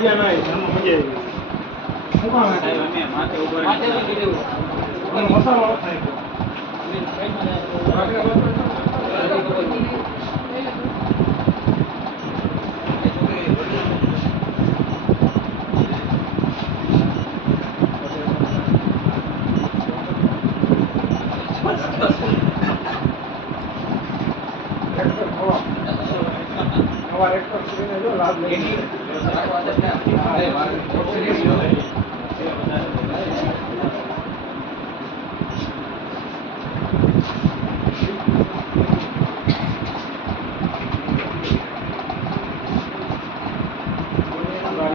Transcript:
મજા ના આવી જમવા મજા આવી શું કામ માથે ઉપર મસાલો થાય લાભ